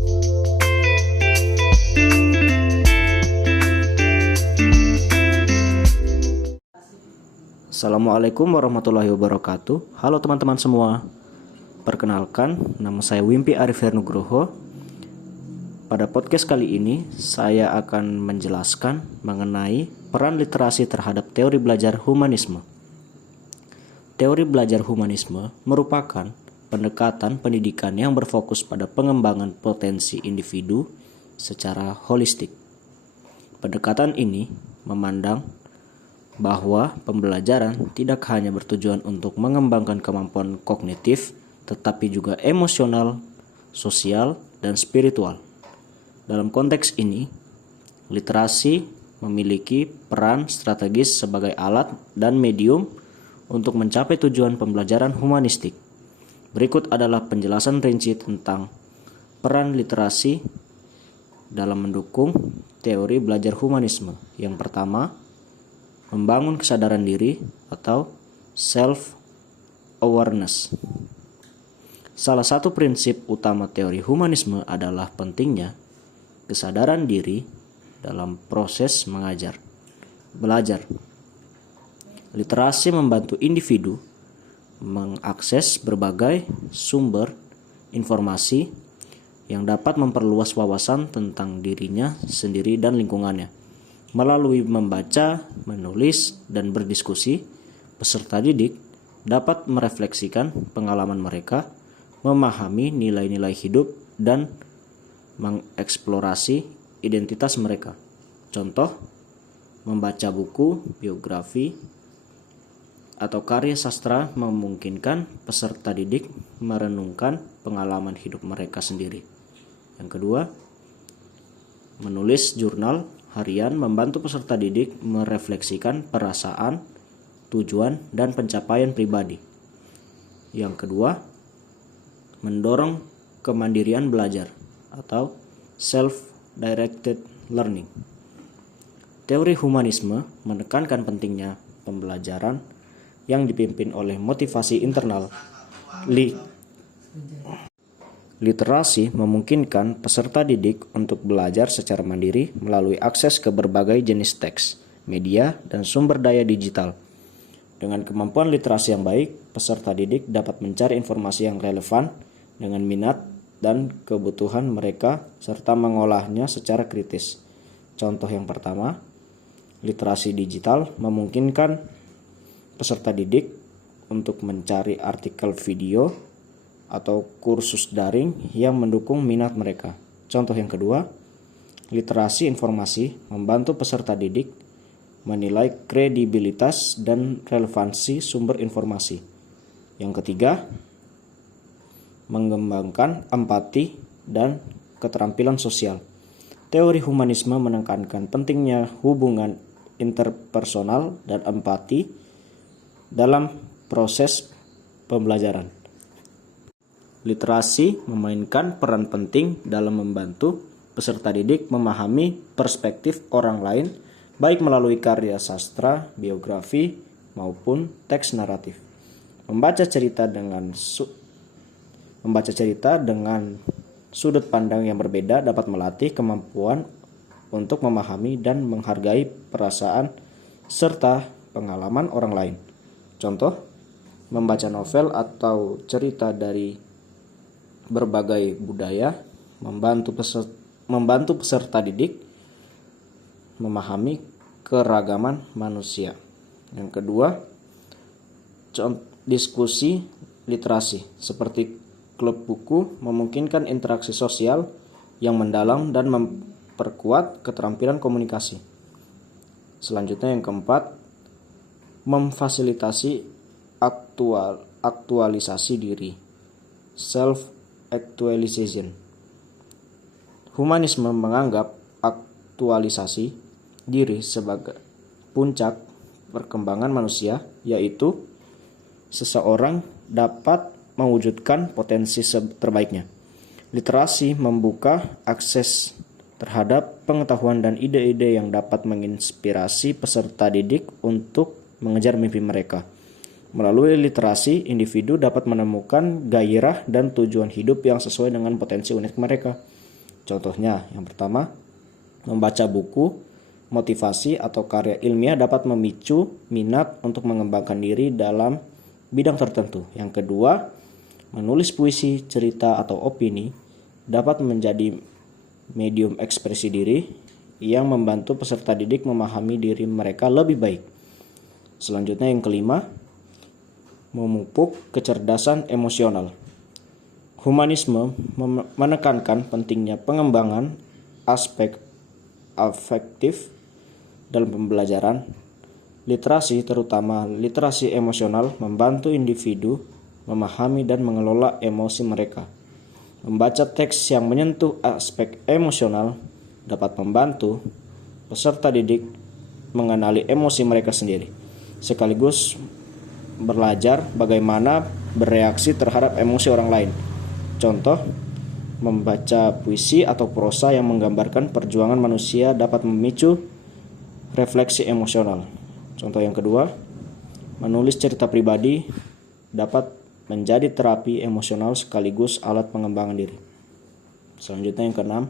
Assalamualaikum warahmatullahi wabarakatuh. Halo teman-teman semua. Perkenalkan, nama saya Wimpi Arif Hernugroho. Pada podcast kali ini, saya akan menjelaskan mengenai peran literasi terhadap teori belajar humanisme. Teori belajar humanisme merupakan pendekatan pendidikan yang berfokus pada pengembangan potensi individu secara holistik. Pendekatan ini memandang bahwa pembelajaran tidak hanya bertujuan untuk mengembangkan kemampuan kognitif, tetapi juga emosional, sosial, dan spiritual. Dalam konteks ini, literasi memiliki peran strategis sebagai alat dan medium untuk mencapai tujuan pembelajaran humanistik. Berikut adalah penjelasan rinci tentang peran literasi dalam mendukung teori belajar humanisme. Yang pertama, membangun kesadaran diri atau self-awareness. Salah satu prinsip utama teori humanisme adalah pentingnya kesadaran diri dalam proses belajar. Literasi membantu individu mengakses berbagai sumber informasi yang dapat memperluas wawasan tentang dirinya sendiri dan lingkungannya. Melalui membaca, menulis, dan berdiskusi, peserta didik dapat merefleksikan pengalaman mereka, memahami nilai-nilai hidup, dan mengeksplorasi identitas mereka. Contoh, membaca buku, biografi, atau karya sastra memungkinkan peserta didik merenungkan pengalaman hidup mereka sendiri. Yang kedua, menulis jurnal harian membantu peserta didik merefleksikan perasaan, tujuan, dan pencapaian pribadi. Yang kedua, mendorong kemandirian belajar atau self-directed learning. Teori humanisme menekankan pentingnya pembelajaran yang dipimpin oleh motivasi internal. Literasi memungkinkan peserta didik untuk belajar secara mandiri melalui akses ke berbagai jenis teks, media, dan sumber daya digital. Dengan kemampuan literasi yang baik, peserta didik dapat mencari informasi yang relevan dengan minat dan kebutuhan mereka serta mengolahnya secara kritis. Contoh yang pertama, literasi digital memungkinkan peserta didik untuk mencari artikel video atau kursus daring yang mendukung minat mereka. Contoh yang kedua, literasi informasi membantu peserta didik menilai kredibilitas dan relevansi sumber informasi. Yang ketiga, mengembangkan empati dan keterampilan sosial. Teori humanisme menekankan pentingnya hubungan interpersonal dan empati dalam proses pembelajaran. Literasi memainkan peran penting dalam membantu peserta didik memahami perspektif orang lain, baik melalui karya sastra, biografi, maupun teks naratif. Membaca cerita dengan sudut pandang yang berbeda dapat melatih kemampuan untuk memahami dan menghargai perasaan serta pengalaman orang lain. Contoh, membaca novel atau cerita dari berbagai budaya membantu peserta didik memahami keragaman manusia. Yang kedua, diskusi literasi seperti klub buku memungkinkan interaksi sosial yang mendalam dan memperkuat keterampilan komunikasi. Selanjutnya yang keempat, memfasilitasi aktualisasi diri, self-actualization. Humanisme menganggap aktualisasi diri sebagai puncak perkembangan manusia, yaitu seseorang dapat mewujudkan potensi terbaiknya. Literasi membuka akses terhadap pengetahuan dan ide-ide yang dapat menginspirasi peserta didik untuk mengejar mimpi mereka. Melalui literasi, individu dapat menemukan gairah dan tujuan hidup yang sesuai dengan potensi unik mereka. Contohnya, yang pertama, membaca buku, motivasi atau karya ilmiah dapat memicu minat untuk mengembangkan diri dalam bidang tertentu. Yang kedua, menulis puisi, cerita, atau opini dapat menjadi medium ekspresi diri yang membantu peserta didik memahami diri mereka lebih baik. Selanjutnya yang kelima, memupuk kecerdasan emosional. Humanisme menekankan pentingnya pengembangan aspek afektif dalam pembelajaran. Literasi, terutama literasi emosional, membantu individu memahami dan mengelola emosi mereka. Membaca teks yang menyentuh aspek emosional dapat membantu peserta didik mengenali emosi mereka sendiri, sekaligus belajar bagaimana bereaksi terhadap emosi orang lain. Contoh, membaca puisi atau prosa yang menggambarkan perjuangan manusia dapat memicu refleksi emosional. Contoh yang kedua, menulis cerita pribadi dapat menjadi terapi emosional sekaligus alat pengembangan diri. Selanjutnya yang keenam,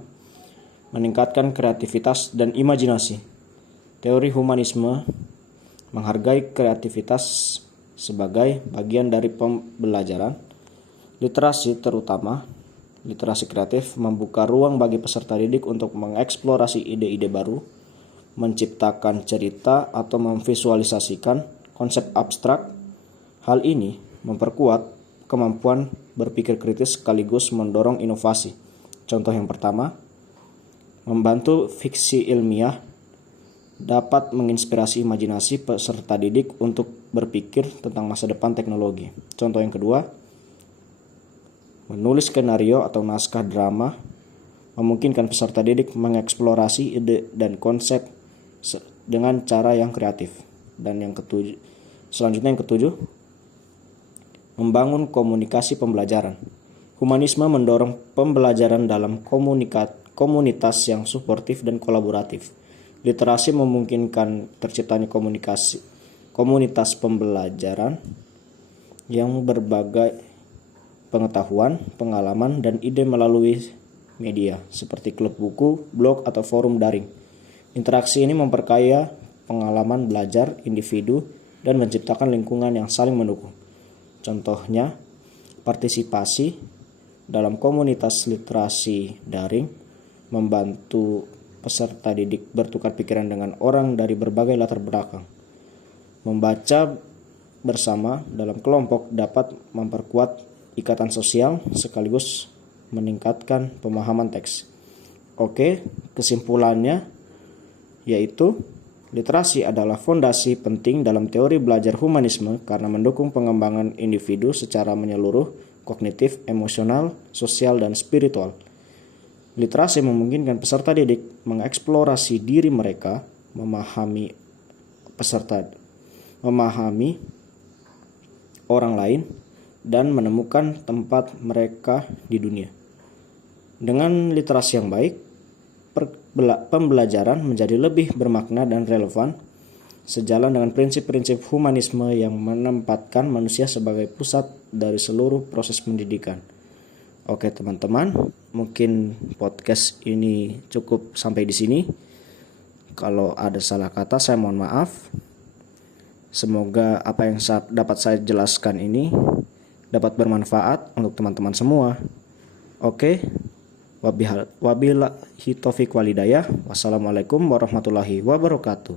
meningkatkan kreativitas dan imajinasi. Teori humanisme menghargai kreativitas sebagai bagian dari pembelajaran. Literasi, terutama literasi kreatif, membuka ruang bagi peserta didik untuk mengeksplorasi ide-ide baru, menciptakan cerita atau memvisualisasikan konsep abstrak. Hal ini memperkuat kemampuan berpikir kritis sekaligus mendorong inovasi. Contoh yang pertama, membantu fiksi ilmiah dapat menginspirasi imajinasi peserta didik untuk berpikir tentang masa depan teknologi. Contoh yang kedua, menulis skenario atau naskah drama memungkinkan peserta didik mengeksplorasi ide dan konsep dengan cara yang kreatif. Dan selanjutnya yang ketujuh, membangun komunikasi pembelajaran. Humanisme mendorong pembelajaran dalam komunitas yang suportif dan kolaboratif. Literasi memungkinkan terciptanya komunitas pembelajaran yang berbagai pengetahuan, pengalaman, dan ide melalui media seperti klub buku, blog, atau forum daring. Interaksi ini memperkaya pengalaman belajar individu dan menciptakan lingkungan yang saling mendukung. Contohnya, partisipasi dalam komunitas literasi daring membantu peserta didik bertukar pikiran dengan orang dari berbagai latar belakang. Membaca bersama dalam kelompok dapat memperkuat ikatan sosial sekaligus meningkatkan pemahaman teks. Oke, kesimpulannya yaitu literasi adalah fondasi penting dalam teori belajar humanisme karena mendukung pengembangan individu secara menyeluruh, kognitif, emosional, sosial, dan spiritual. Literasi memungkinkan peserta didik mengeksplorasi diri mereka, memahami orang lain, dan menemukan tempat mereka di dunia. Dengan literasi yang baik, pembelajaran menjadi lebih bermakna dan relevan, sejalan dengan prinsip-prinsip humanisme yang menempatkan manusia sebagai pusat dari seluruh proses pendidikan. Oke teman-teman, mungkin podcast ini cukup sampai di sini. Kalau ada salah kata, saya mohon maaf. Semoga apa yang dapat saya jelaskan ini dapat bermanfaat untuk teman-teman semua. Oke, wabillahi taufiq walhidayah. Wassalamualaikum warahmatullahi wabarakatuh.